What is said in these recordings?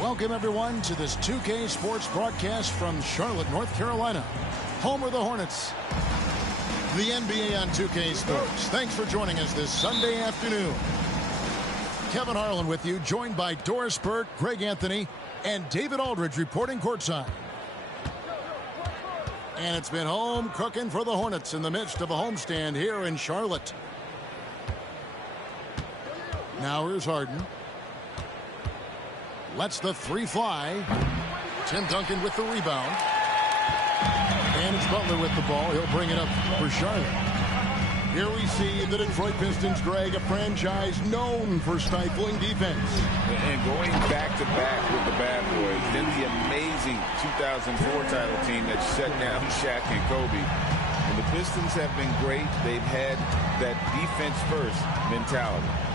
Welcome, everyone, to this 2K Sports broadcast from Charlotte, North Carolina, home of the Hornets. The NBA on 2K Sports. Thanks for joining us this Sunday afternoon. Kevin Harlan with you, joined by Doris Burke, Greg Anthony, and David Aldridge reporting courtside. And it's been home cooking for the Hornets in the midst of a homestand here in Charlotte. Now here's Harden. Lets the three fly. Tim Duncan with the rebound. And it's Butler with the ball. He'll bring it up for Charlotte. Here we see the Detroit Pistons, Greg, a franchise known for stifling defense. And going back-to-back with the bad boys. Then the amazing 2004 title team that shut down Shaq and Kobe. And the Pistons have been great. They've had that defense-first mentality.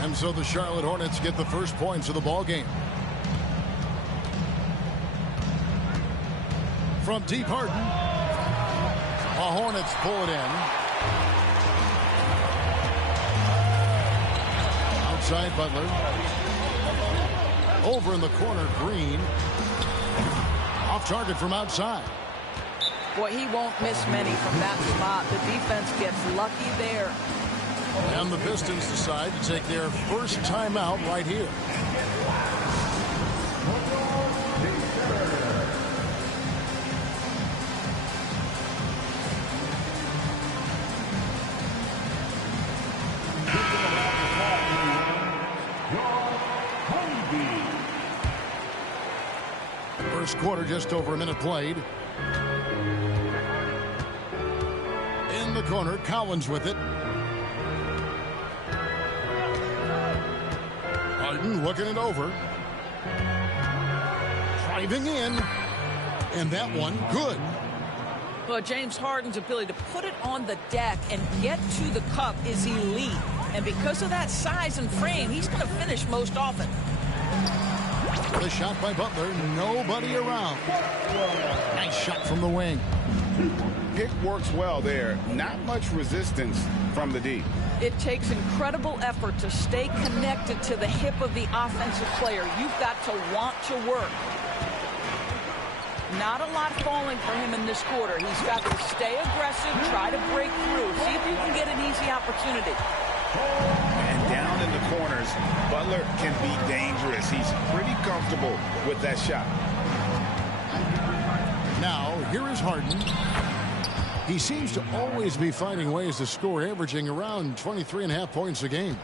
And so the Charlotte Hornets get the first points of the ball game. From deep, Harden. The Hornets pull it in. Outside Butler. Over in the corner, Green. Off target from outside. Boy, he won't miss many from that spot. The defense gets lucky there. And the Pistons decide to take their first timeout right here. First quarter, just over a minute played. In the corner, Collins with it. Harden looking it over. Driving in. And that one, good. Well, James Harden's ability to put it on the deck and get to the cup is elite. And because of that size and frame, he's going to finish most often. The shot by Butler, nobody around. Nice shot from the wing. Pick works well there. Not much resistance from the D. It takes incredible effort to stay connected to the hip of the offensive player. You've got to want to work. Not a lot falling for him in this quarter. He's got to stay aggressive, try to break through, see if you can get an easy opportunity. And down in the corners, Butler can be dangerous. He's pretty comfortable with that shot. Now, here is Harden. He seems to always be finding ways to score, averaging around 23.5 points a game.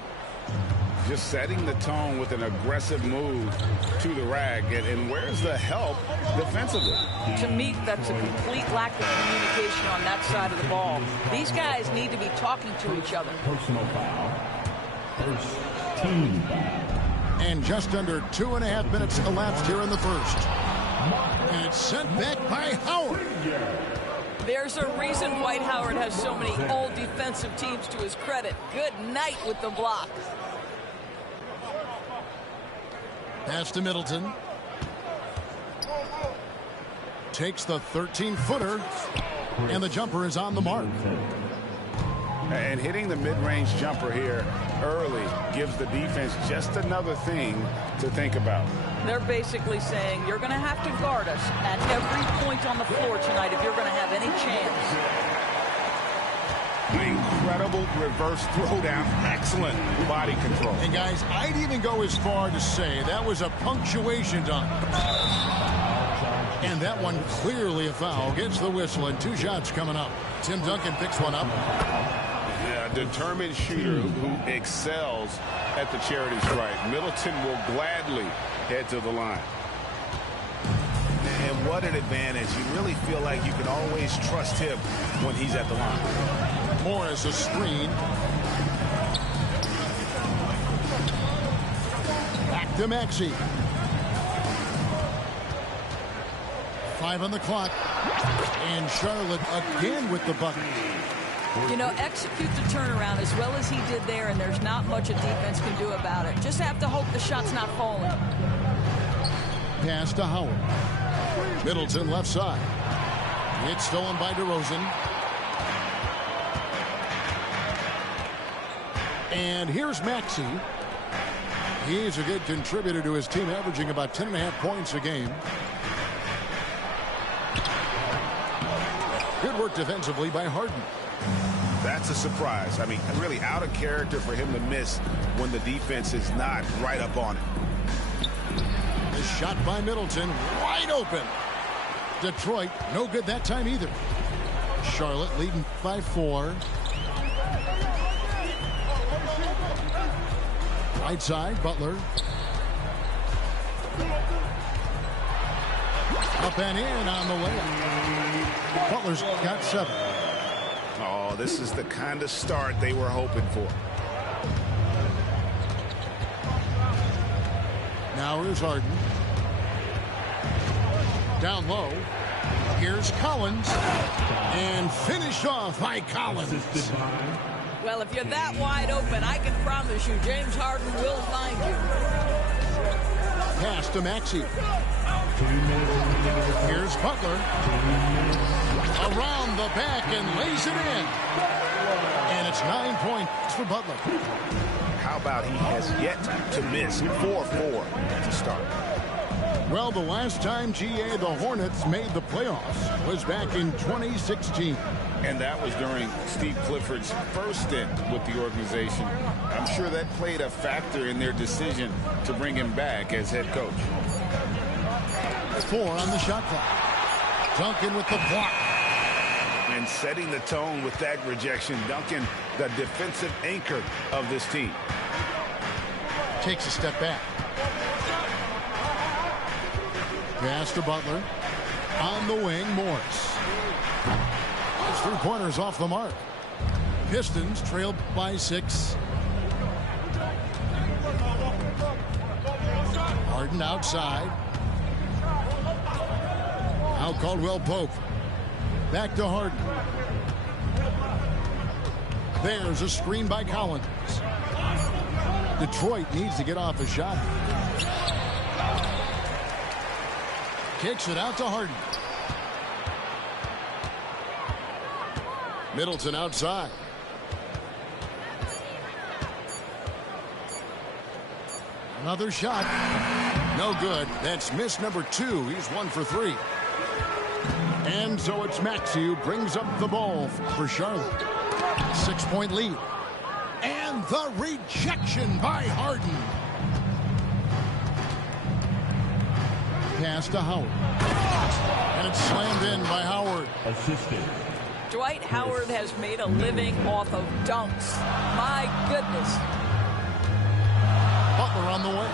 Just setting the tone with an aggressive move to the rag. And where's the help defensively? To me, that's a complete lack of communication on that side of the ball. These guys need to be talking to each other. Personal foul. First team foul. And just under 2.5 minutes elapsed here in the first. And it's sent back by Howard. There's a reason Dwight Howard has so many old defensive teams to his credit. Good night with the block. Pass to Middleton. Takes the 13-footer. And the jumper is on the mark. And hitting the mid-range jumper here early gives the defense just another thing to think about. They're basically saying you're going to have to guard us at every point on the floor tonight if you're going to have any chance. Incredible reverse throwdown. Excellent body control. And guys, I'd even go as far to say that was a punctuation dunk. And that one clearly a foul. Gets the whistle and 2 shots coming up. Tim Duncan picks one up. Yeah, a determined shooter who excels at the charity stripe. Middleton will gladly head to the line. And what an advantage. You really feel like you can always trust him when he's at the line. Moore as a screen. Back to Maxey. 5 on the clock. And Charlotte again with the bucket. You know, execute the turnaround as well as he did there, and there's not much a defense can do about it. Just have to hope the shot's not falling. Pass to Howard. Middleton left side. It's stolen by DeRozan. And here's Maxey. He's a good contributor to his team, averaging about 10.5 points a game. Good work defensively by Harden. That's a surprise. I mean, really out of character for him to miss when the defense is not right up on it. The shot by Middleton, wide open. Detroit, no good that time either. Charlotte leading by 4. Right side, Butler. Up and in on the layup. Butler's got 7. Oh, this is the kind of start they were hoping for. Now here's Harden. Down low. Here's Collins. And finished off by Collins. Well, if you're that wide open, I can promise you James Harden will find you. Pass to Maxey. Here's Butler. Around the back and lays it in. And it's 9 points for Butler. How about he has yet to miss 4-4 to start. Well, the last time, GA, the Hornets made the playoffs was back in 2016. And that was during Steve Clifford's first stint with the organization. I'm sure that played a factor in their decision to bring him back as head coach. 4 on the shot clock. Duncan with the block. And setting the tone with that rejection. Duncan, the defensive anchor of this team. Takes a step back. Pass to Butler. On the wing, Morris. His 3-pointers off the mark. Pistons trailed by 6. Harden outside. Now Caldwell Pope. Back to Harden. There's a screen by Collins. Detroit needs to get off a shot. Kicks it out to Harden. Middleton outside. Another shot. No good. That's miss number 2. He's 1 for 3. And so it's Maxey who brings up the ball for Charlotte. 6-point lead. And the rejection by Harden. Pass to Howard. And it's slammed in by Howard. Assistant. Dwight Howard has made a living off of dunks. My goodness. Butler on the way.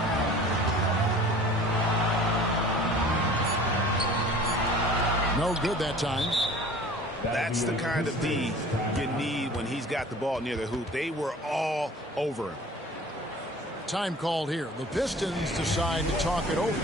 No good that time. That's the kind of D you need when he's got the ball near the hoop. They were all over him. Time called here. The Pistons decide to talk it over.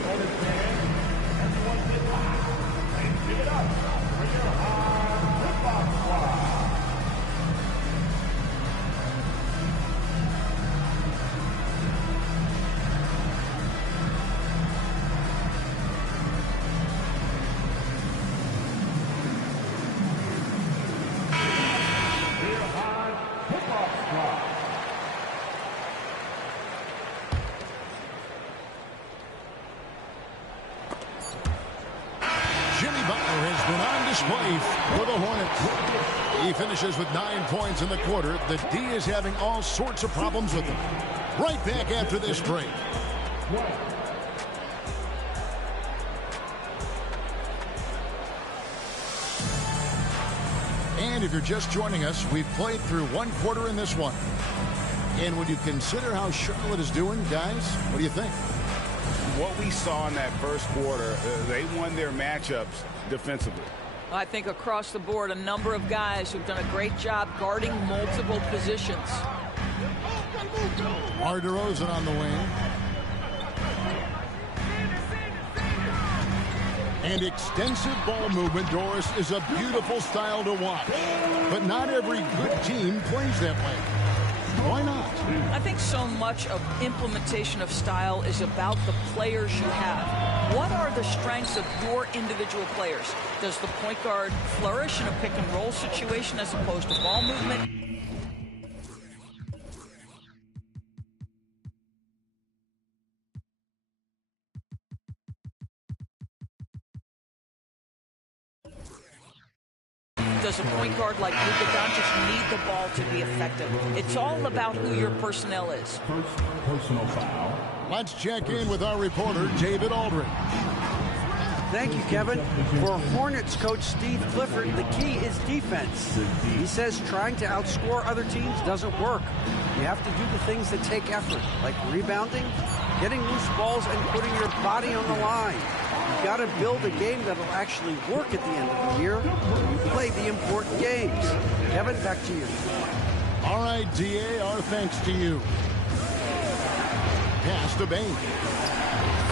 For the Hornets. He finishes with 9 points in the quarter. The D is having all sorts of problems with him. Right back after this break. And if you're just joining us, we've played through 1 quarter in this one. And when you consider how Charlotte is doing, guys, what do you think? What we saw in that first quarter, they won their matchups defensively. I think across the board, a number of guys who've done a great job guarding multiple positions. Mar DeRozan on the wing. And extensive ball movement, Doris, is a beautiful style to watch. But not every good team plays that way. Why not? I think so much of implementation of style is about the players you have. What are the strengths of your individual players? Does the point guard flourish in a pick and roll situation as opposed to ball movement? Does a point guard like Luka Doncic need the ball to be effective? It's all about who your personnel is. First personal foul. Let's check in with our reporter, David Aldridge. Thank you, Kevin. For Hornets coach Steve Clifford, the key is defense. He says trying to outscore other teams doesn't work. You have to do the things that take effort, like rebounding, getting loose balls, and putting your body on the line. You've got to build a game that'll actually work at the end of the year. You play the important games. Kevin, back to you. All right, DA, our thanks to you. Pass to Bain.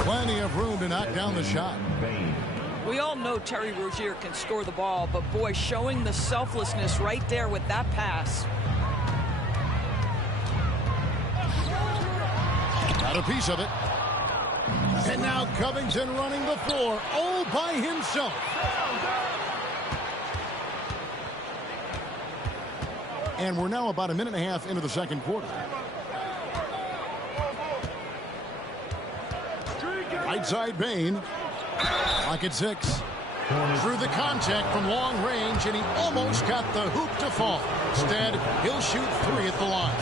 Plenty of room to knock down the shot. We all know Terry Rozier can score the ball, but boy, showing the selflessness right there with that pass. Got a piece of it. And now Covington running the floor all by himself. And we're now about a minute and a half into the second quarter. Right side, Bain. Clock at 6. Through the contact from long range, and he almost got the hoop to fall. Instead, he'll shoot 3 at the line.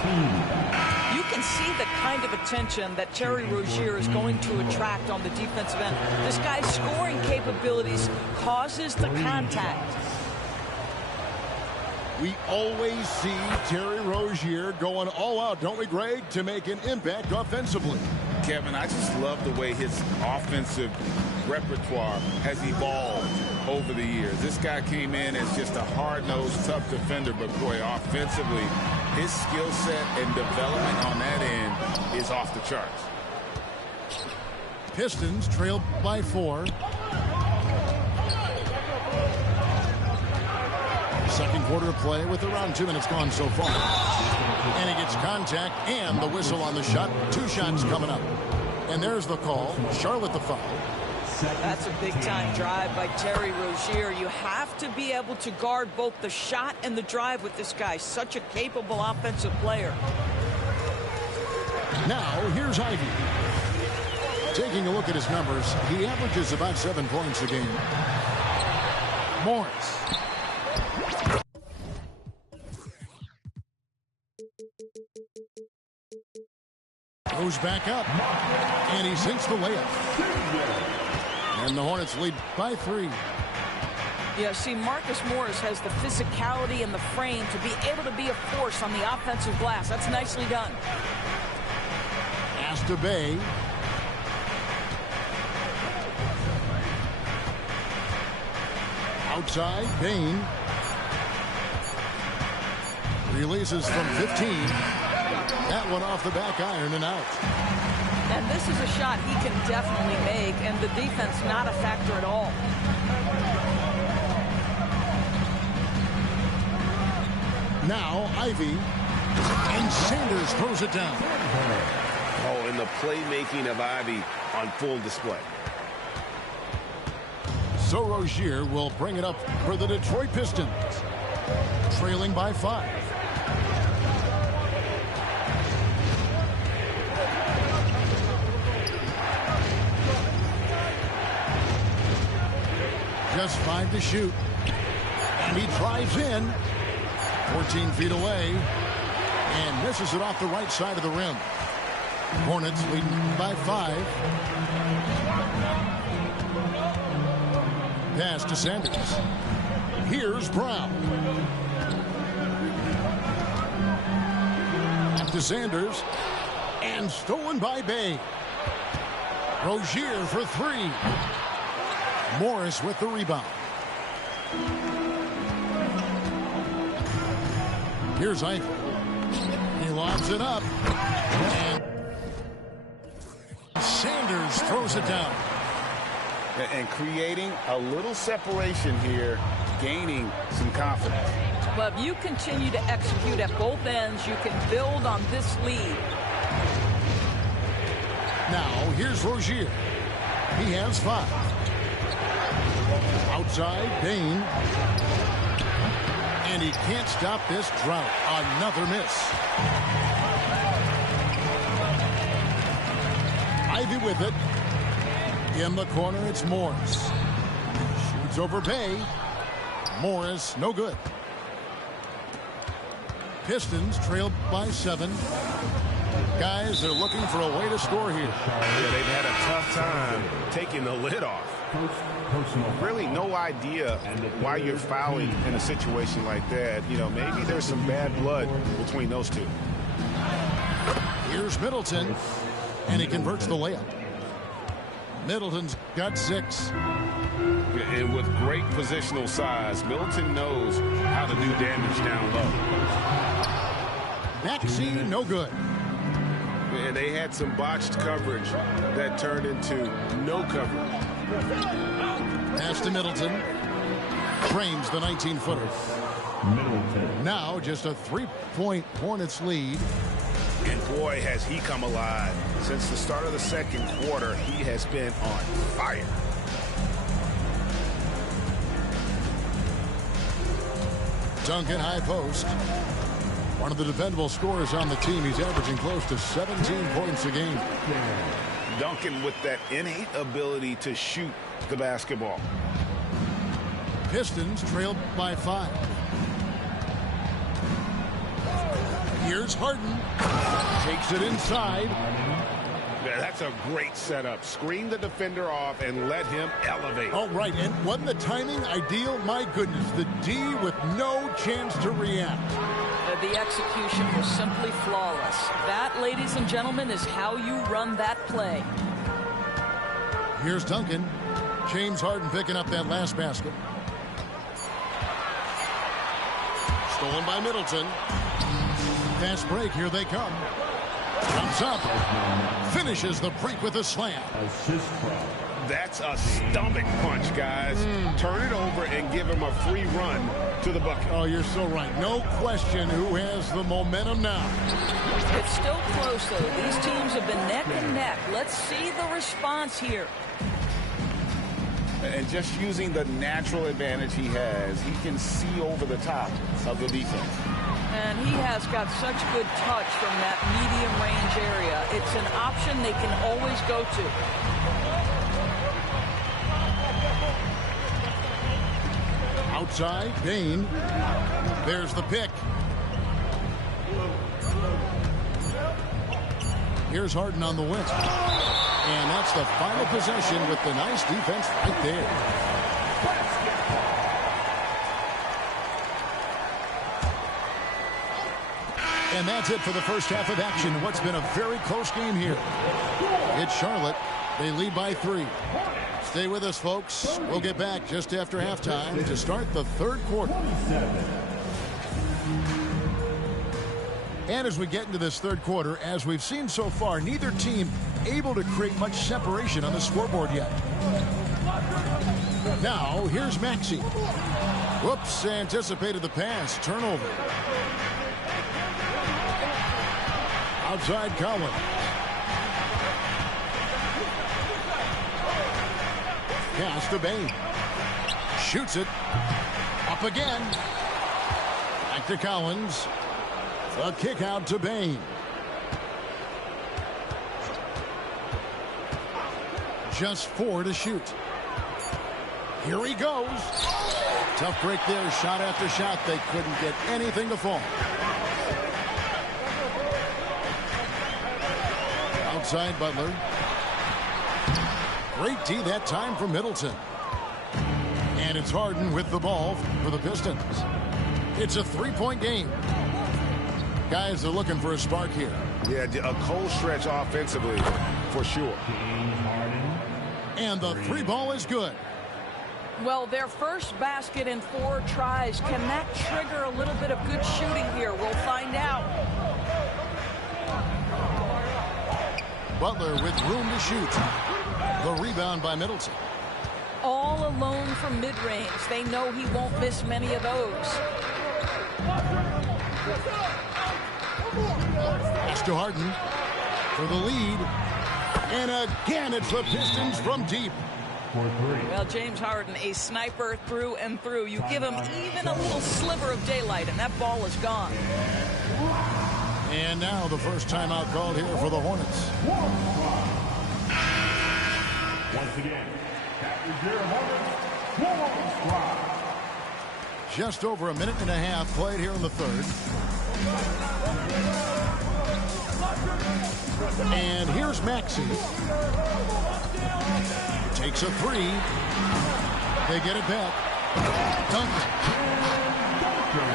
You can see the kind of attention that Terry Rozier is going to attract on the defensive end. This guy's scoring capabilities causes the contact. We always see Terry Rozier going all out, don't we, Greg, to make an impact offensively. Kevin, I just love the way his offensive repertoire has evolved over the years. This guy came in as just a hard-nosed, tough defender, but boy, offensively, his skill set and development on that end is off the charts. Pistons trail by 4. Second quarter of play with around 2 minutes gone so far. And he gets contact and the whistle on the shot. 2 shots coming up. And there's the call. Charlotte the foul. That's a big-time drive by Terry Rozier. You have to be able to guard both the shot and the drive with this guy. Such a capable offensive player. Now, here's Ivy. Taking a look at his numbers, he averages about 7 points a game. Morris. Goes back up, and he sinks the layup. And the Hornets lead by 3. Yeah, see, Marcus Morris has the physicality and the frame to be able to be a force on the offensive glass. That's nicely done. Pass to Bay. Outside, Bain. Releases from 15. That one off the back iron and out. And this is a shot he can definitely make, and the defense not a factor at all. Now Ivy, and Sanders throws it down. Oh, and the playmaking of Ivy on full display. So Rozier will bring it up for the Detroit Pistons, trailing by 5. Just 5 to shoot. And he drives in. 14 feet away. And misses it off the right side of the rim. Hornets leading by 5. Pass to Sanders. Here's Brown. Up to Sanders. And stolen by Bay. Rozier for 3. Morris with the rebound. Here's Ivy. He lobs it up. And Sanders throws it down. And creating a little separation here, gaining some confidence. But if you continue to execute at both ends, you can build on this lead. Now, here's Rozier. He has 5. Outside, Bain. And he can't stop this drought. Another miss. Ivy with it. In the corner, it's Morris. Shoots over Bay. Morris, no good. Pistons trail by 7. Guys, they're looking for a way to score here. Yeah, they've had a tough time taking the lid off. Really no idea why you're fouling in a situation like that. You know, maybe there's some bad blood between those two. Here's Middleton, and he converts the layup. Middleton's got 6. And with great positional size, Middleton knows how to do damage down low. Maxey, no good. And they had some botched coverage that turned into no coverage. Pass to Middleton. Frames the 19-footer. Now just a 3-point Hornets lead. And boy, has he come alive. Since the start of the second quarter, he has been on fire. Duncan high post. One of the dependable scorers on the team. He's averaging close to 17 points a game. Duncan with that innate ability to shoot the basketball. Pistons trailed by 5. Here's Harden. Takes it inside. Yeah, that's a great setup. Screen the defender off and let him elevate. Oh, right. And wasn't the timing ideal? My goodness. The D with no chance to react. The execution was simply flawless. That, ladies and gentlemen, is how you run that play. Here's Duncan. James Harden picking up that last basket. Stolen by Middleton. Fast break. Here they come. Comes up. Finishes the break with a slam. That's a stomach punch, guys. Turn it over and give him a free run to the bucket. Oh, you're so right. No question who has the momentum now. It's still close, though. These teams have been neck and neck. Let's see the response here. And just using the natural advantage he has, he can see over the top of the defense. And he has got such good touch from that medium range area. It's an option they can always go to. Outside, Bain. There's the pick. Here's Harden on the wing. And that's the final possession with the nice defense right there. And that's it for the first half of action. What's been a very close game here. It's Charlotte. They lead by 3. Stay with us, folks. We'll get back just after halftime to start the third quarter. And as we get into this third quarter, as we've seen so far, neither team able to create much separation on the scoreboard yet. Now, here's Maxey. Whoops, anticipated the pass. Turnover. Outside Collins. Pass to Bain. Shoots it. Up again. Back to Collins. A kick out to Bain. Just 4 to shoot. Here he goes. Tough break there. Shot after shot. They couldn't get anything to fall. Outside Butler. Great D that time from Middleton. And it's Harden with the ball for the Pistons. It's a 3-point game. Guys are looking for a spark here. Yeah, a cold stretch offensively for sure. And the 3 ball is good. Well, their first basket in 4 tries. Can that trigger a little bit of good shooting here? We'll find out. Butler with room to shoot. The rebound by Middleton. All alone from mid-range. They know he won't miss many of those. Pass to Harden for the lead. And again, it's the Pistons from deep. Well, James Harden, a sniper through and through. You give him even a little sliver of daylight, and that ball is gone. And now the first timeout called here for the Hornets. Once again, Captain Zero Hornets. Just over a minute and a half played here in the third. And here's Maxey. Takes a 3. They get it back. Duncan.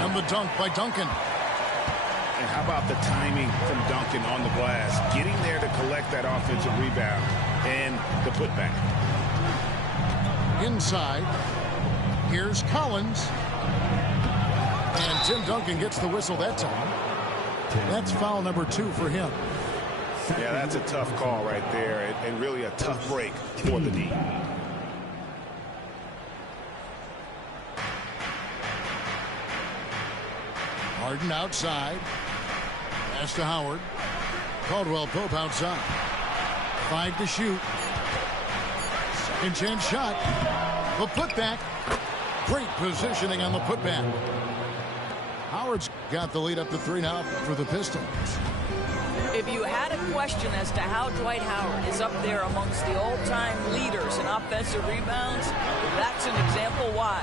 And the dunk by Duncan. And how about the timing from Duncan on the glass? Getting there to collect that offensive rebound and the putback. Inside. Here's Collins. And Tim Duncan gets the whistle that time. That's foul number 2 for him. Yeah, that's a tough call right there, and really a tough break for the D. Harden outside. Pass to Howard. Caldwell Pope outside. 5 to shoot. Second chance shot. The putback. Great positioning on the putback. Howard's got the lead up to 3 now for the Pistons. If you had a question as to how Dwight Howard is up there amongst the all-time leaders in offensive rebounds, that's an example why.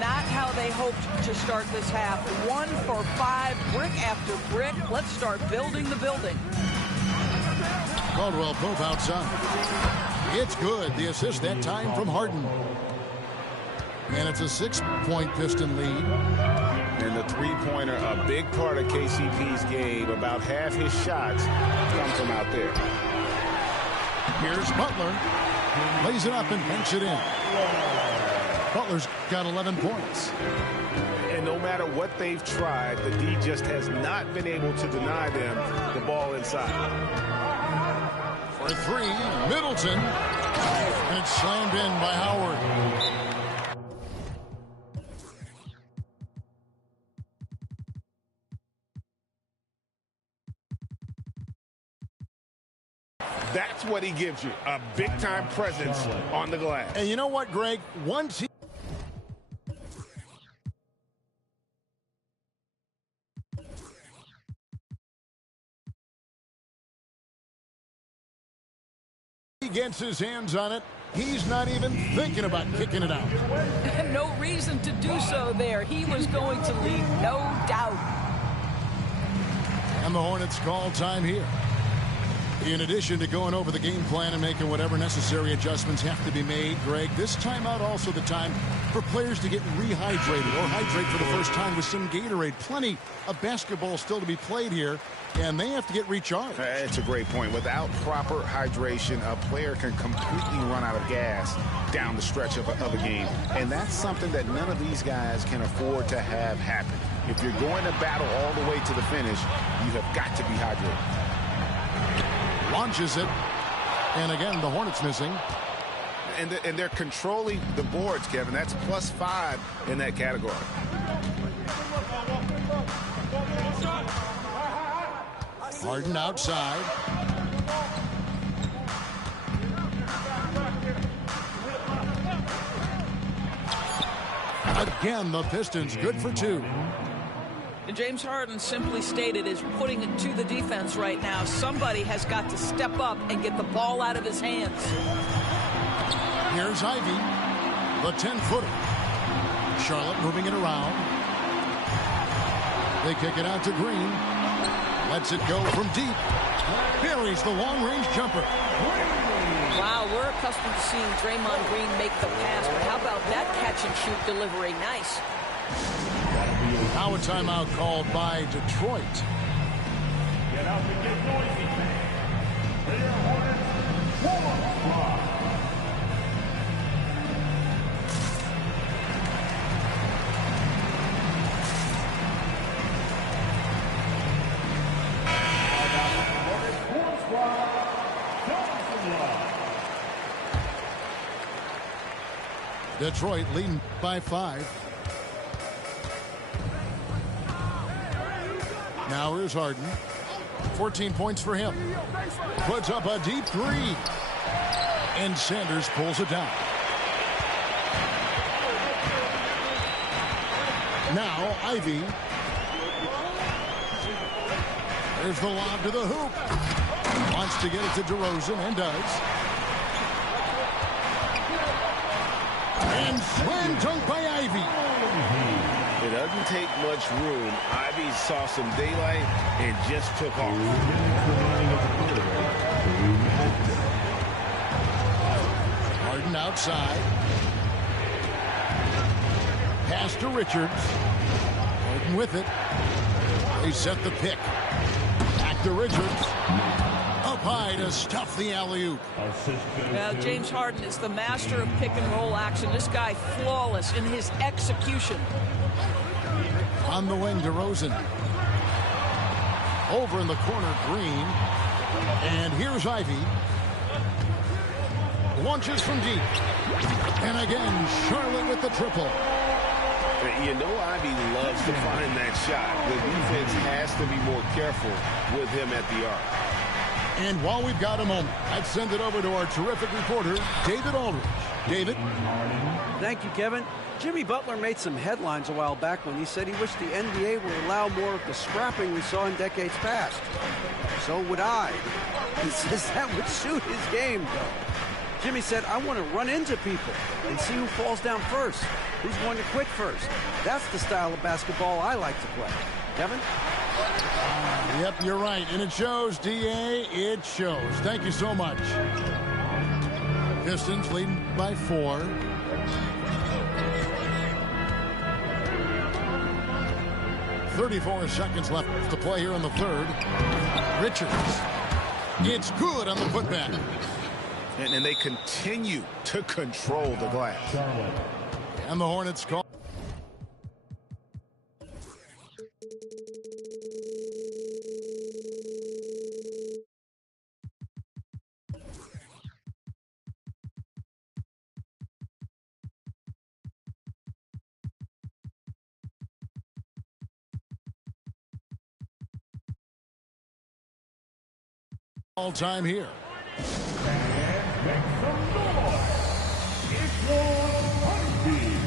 Not how they hoped to start this half. 1 for 5, brick after brick. Let's start building the building. Caldwell Pope outside. It's good. The assist that time from Harden. And it's a 6-point Piston lead. And the three-pointer, a big part of KCP's game. About half his shots come from out there. Here's Butler. Lays it up and banks it in. Butler's got 11 points. And no matter what they've tried, the D just has not been able to deny them the ball inside. For 3, Middleton. And it's slammed in by Howard. That's what he gives you, a big-time presence on the glass. And you know what, Greg? Once he gets his hands on it, he's not even thinking about kicking it out. No reason to do so there. He was going to leave, no doubt. And the Hornets call time here. In addition to going over the game plan and making whatever necessary adjustments have to be made, Greg, this timeout also the time for players to get rehydrated or hydrate for the first time with some Gatorade. Plenty of basketball still to be played here, and they have to get recharged. It's a great point. Without proper hydration, a player can completely run out of gas down the stretch of a game. And that's something that none of these guys can afford to have happen. If you're going to battle all the way to the finish, you have got to be hydrated. Launches it, and again the Hornets missing. And they're controlling the boards, Kevin. That's +5 in that category. Harden outside. Again, the Pistons good for 2. And James Harden simply stated is putting it to the defense right now. Somebody has got to step up and get the ball out of his hands. Here's Ivy, the 10-footer. Charlotte moving it around. They kick it out to Green. Lets it go from deep. Buries the long-range jumper. Wow, we're accustomed to seeing Draymond Green make the pass, but how about that catch-and-shoot delivery? Nice. Now a timeout called by Detroit. Get out and get noisy, man. Clear Hornets, warm-up squad. Detroit leading by 5. Now here's Harden. 14 points for him. Puts up a deep 3. And Sanders pulls it down. Now Ivy. There's the lob to the hoop. Wants to get it to DeRozan and does. And slam dunk by Ivy. It doesn't take much room. Ivy saw some daylight and just took off. Harden outside. Pass to Richards. Harden with it. They set the pick. Back to Richards. Up high to stuff the alley-oop. Now, James Harden is the master of pick-and-roll action. This guy flawless in his execution. On the wing, DeRozan. Over in the corner, Green. And here's Ivy. Launches from deep. And again, Charlotte with the triple. You know Ivy loves to find that shot. The defense has to be more careful with him at the arc. And while we've got a moment, let's send it over to our terrific reporter, David Aldridge. David. Thank you, Kevin. Jimmy Butler made some headlines a while back when he said he wished the NBA would allow more of the scrapping we saw in decades past. So would I. He says that would suit his game, though. Jimmy said, I want to run into people and see who falls down first, who's going to quit first. That's the style of basketball I like to play. Kevin? Yep, you're right. And it shows, D.A. It shows. Thank you so much. Pistons leading by 4. "34 seconds left to play here in the third. Richards. It's good on the putback. And they continue to control the glass. And the Hornets call. All time here. And make some noise. It's your Honeybee.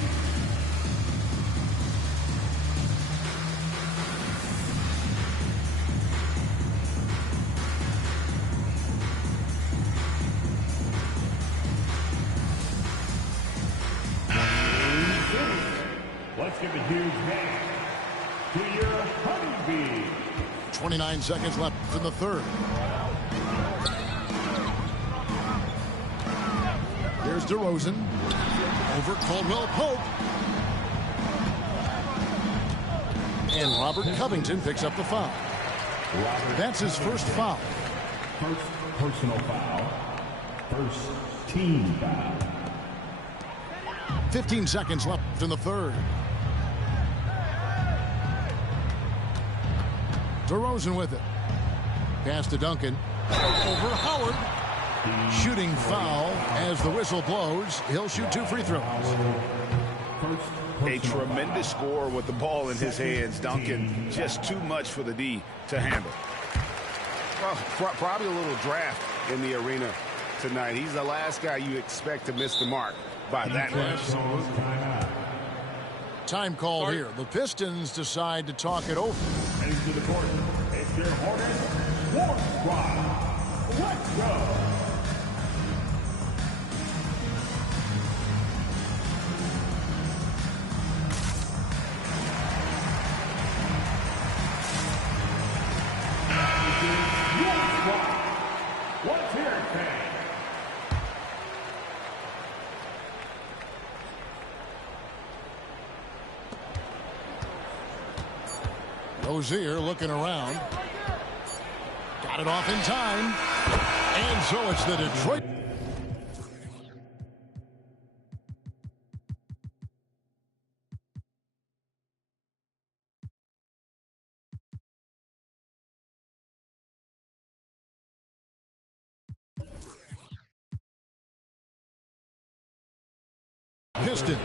Let's give a huge hand to your Honeybee. 29 seconds left in the third. Here's DeRozan. Over Caldwell Pope. And Robert Covington picks up the foul. That's his first foul. First personal foul. First team foul. 15 seconds left in the third. DeRozan with it. Pass to Duncan. Over Howard. Shooting foul as the whistle blows. He'll shoot 2 free throws. A tremendous score with the ball in his hands. Duncan, just too much for the D to handle. Well, probably a little draft in the arena tonight. He's the last guy you expect to miss the mark by that much. Time called here. The Pistons decide to talk it over. Heading to the court, it's your Hornets War Squad. Let's go. Let's hear it, fans. Rozier looking around. Got it off in time. And so it's the Detroit. Pistons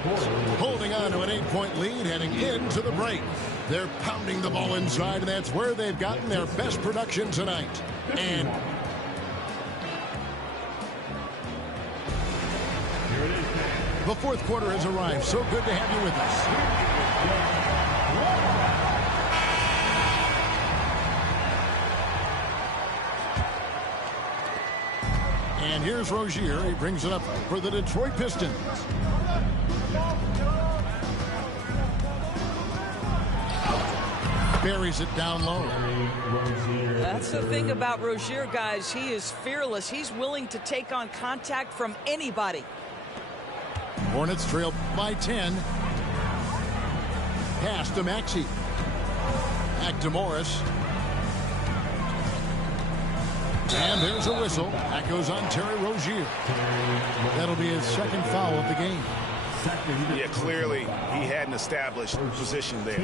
holding on to an 8-point lead heading into the break. They're pounding the ball inside, and that's where they've gotten their best production tonight. And the fourth quarter has arrived. So good to have you with us. And here's Rozier. He brings it up for the Detroit Pistons. Buries it down low. That's the thing about Rozier, guys. He is fearless. He's willing to take on contact from anybody. Hornets trail by 10. Pass to Maxey. Back to Morris. And there's a whistle. That goes on Terry Rozier. That'll be his second foul of the game. Yeah, clearly he had an established position there.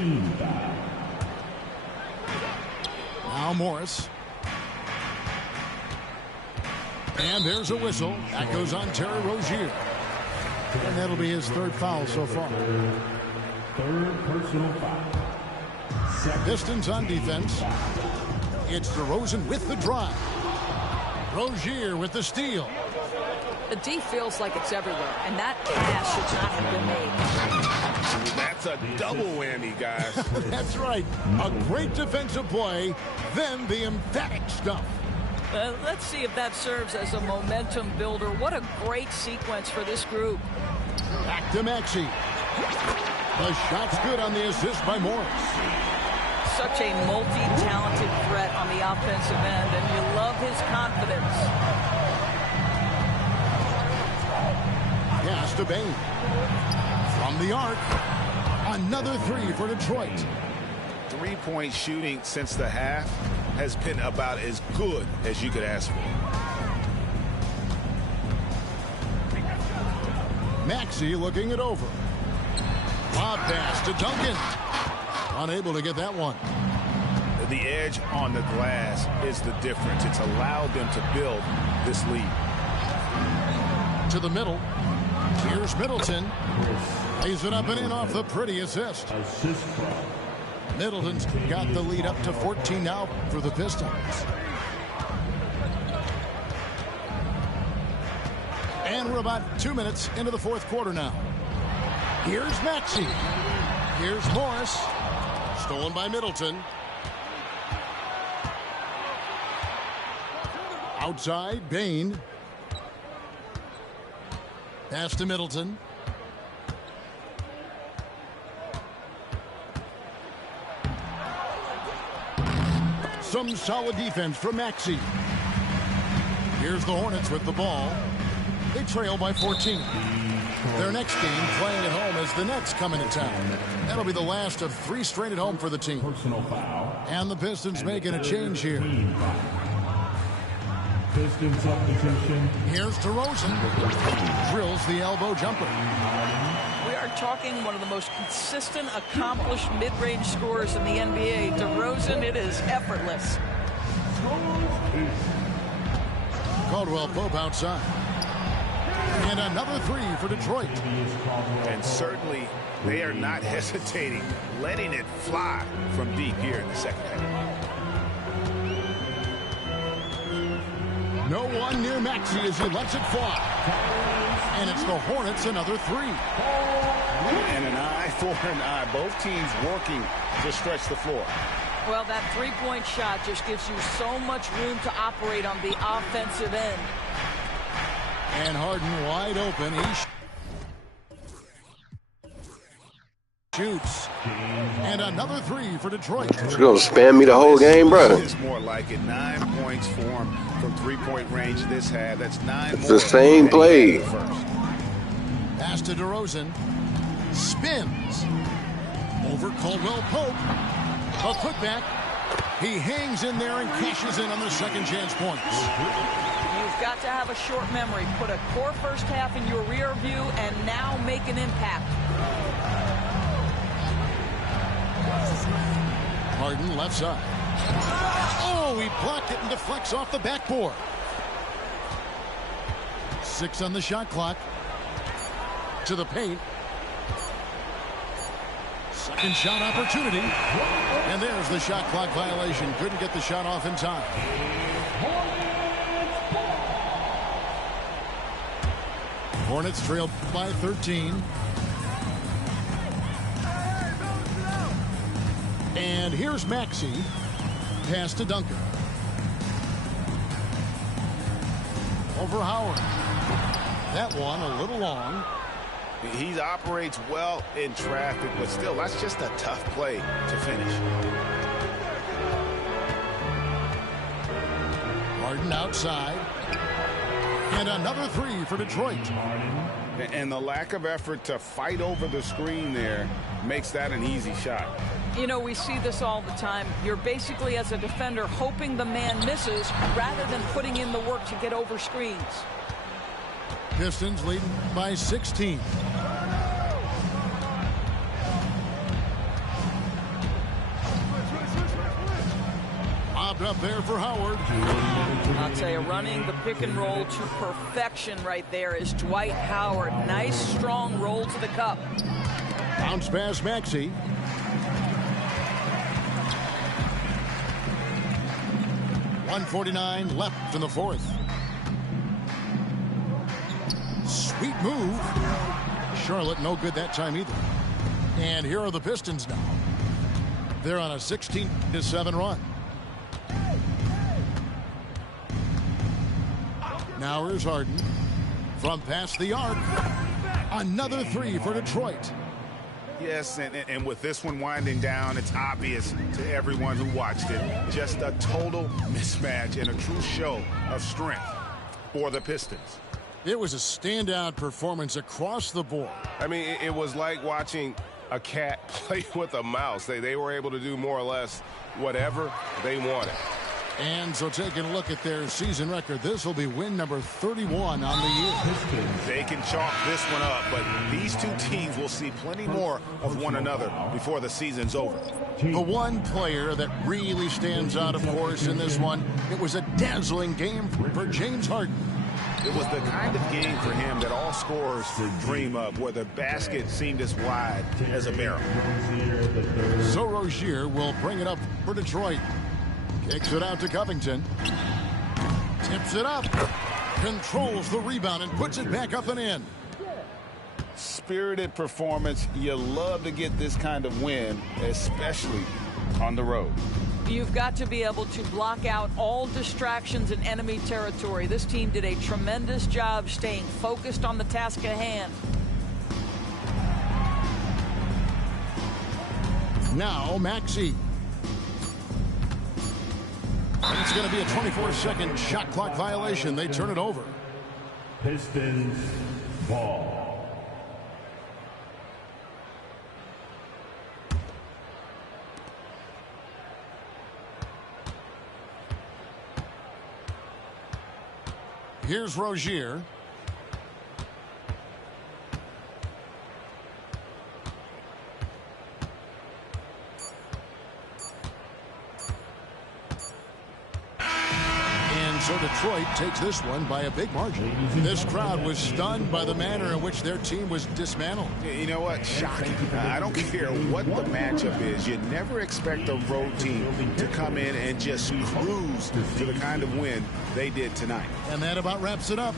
Now Morris. And there's a whistle. That goes on Terry Rozier. And that'll be his third foul so far. Third personal foul. Pistons on defense. It's DeRozan with the drive. Rozier with the steal. The D feels like it's everywhere, and that pass should not have been made. That's a double whammy, guys. That's right. A great defensive play, then the emphatic stuff. Let's see if that serves as a momentum builder. What a great sequence for this group. Back to Maxey. The shot's good on the assist by Morris. Such a multi-talented threat on the offensive end, and you love his confidence. Pass to Bain. From the arc. Another three for Detroit. Three-point shooting since the half has been about as good as you could ask for. Maxey looking it over. Lob pass to Duncan. Unable to get that one. The edge on the glass is the difference. It's allowed them to build this lead. To the middle. Here's Middleton. Lays it up and in off the pretty assist. Middleton's got the lead up to 14 now for the Pistons. And we're about 2 minutes into the fourth quarter now. Here's Maxey. Here's Morris. Stolen by Middleton. Outside, Bain. Pass to Middleton. Some solid defense from Maxey. Here's the Hornets with the ball. They trail by 14. Their next game playing at home as the Nets come into town. That'll be the last of 3 straight at home for the team. And the Pistons making a change here. Pistons substitution. Here's DeRozan. Drills the elbow jumper. We are talking one of the most consistent, accomplished mid-range scorers in the NBA. DeRozan, it is effortless. Caldwell Pope outside. And another three for Detroit. And certainly they are not hesitating, letting it fly from deep here in the second half. No one near Maxey as he lets it fly. And it's the Hornets another three. And an eye for an eye. Both teams working to stretch the floor. Well, that three-point shot just gives you so much room to operate on the offensive end. And Harden wide open. He shoots. And another three for Detroit. You're going to spam me the whole game, bro. It's more like it. 9 points for him from three-point range this half. That's 9 It's more the same play. Pass to DeRozan. Spins. Over Caldwell Pope. A putback. He hangs in there and cashes in on the second chance points. You've got to have a short memory. Put a core first half in your rear view and now make an impact. Harden left side. Oh, he blocked it and deflects off the backboard. 6 on the shot clock. To the paint. Second shot opportunity. And there's the shot clock violation. Couldn't get the shot off in time. Hornets trailed by 13. And here's Maxey. Pass to Duncan. Over Howard. That one a little long. He operates well in traffic, but still, that's just a tough play to finish. Harden outside. And another three for Detroit. And the lack of effort to fight over the screen there makes that an easy shot. You know, we see this all the time. You're basically, as a defender, hoping the man misses rather than putting in the work to get over screens. Pistons leading by 16. Lobbed up there for Howard. I'll tell you, running the pick and roll to perfection right there is Dwight Howard. Nice, strong roll to the cup. Bounce pass Maxey. .149 left in the fourth. Sweet move. Charlotte no good that time either. And here are the Pistons now. They're on a 16-7 run. Now here's Harden. From past the arc. Another three for Detroit. Yes, and with this one winding down, it's obvious to everyone who watched it. Just a total mismatch and a true show of strength for the Pistons. It was a standout performance across the board. I mean, it was like watching a cat play with a mouse. They were able to do more or less whatever they wanted. And so taking a look at their season record, this will be win number 31 on the year. They can chalk this one up, but these two teams will see plenty more of one another before the season's over. The one player that really stands out, of course, in this one, it was a dazzling game for James Harden. It was the kind of game for him that all scorers dream of, where the basket seemed as wide as a barrel. So Rozier will bring it up for Detroit. Kicks it out to Covington. Tips it up. Controls the rebound and puts it back up and in. Spirited performance. You love to get this kind of win, especially on the road. You've got to be able to block out all distractions in enemy territory. This team did a tremendous job staying focused on the task at hand. Now Maxey. And it's going to be a 24-second shot clock violation. They turn it over. Pistons ball. Here's Rozier. So Detroit takes this one by a big margin. This crowd was stunned by the manner in which their team was dismantled. You know what? Shocking. I don't care what the matchup is. You never expect a road team to come in and just cruise to the kind of win they did tonight. And that about wraps it up.